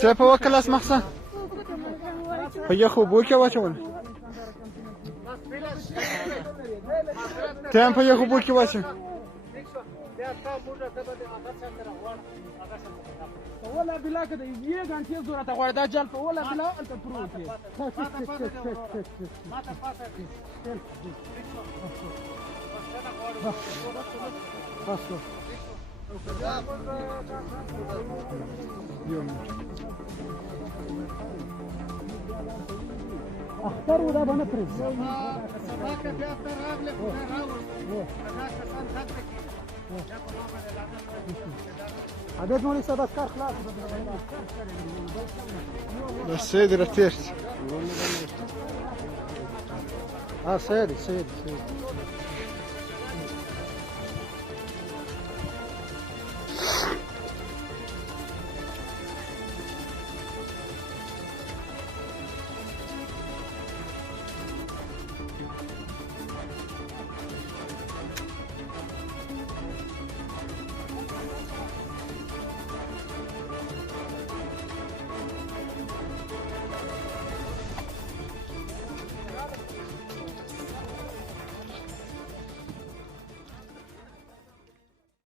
څه په وکلاس مخسه په یخو اوبو کې واچول ته هم په یخو اوبو کې واچوه ولا بلا كده يجي غنتي زوره تغوړ دا جل په ولا بلا انت پروت دی ما ته پاسه بس اختار ودا باندې پرې سبا کې بیا تر راغله خدای راوړ هغه کسان خط کې یا په نوم باندې لاته عادت مونږ سبا کار خلاص بس سيد رتيرت سيد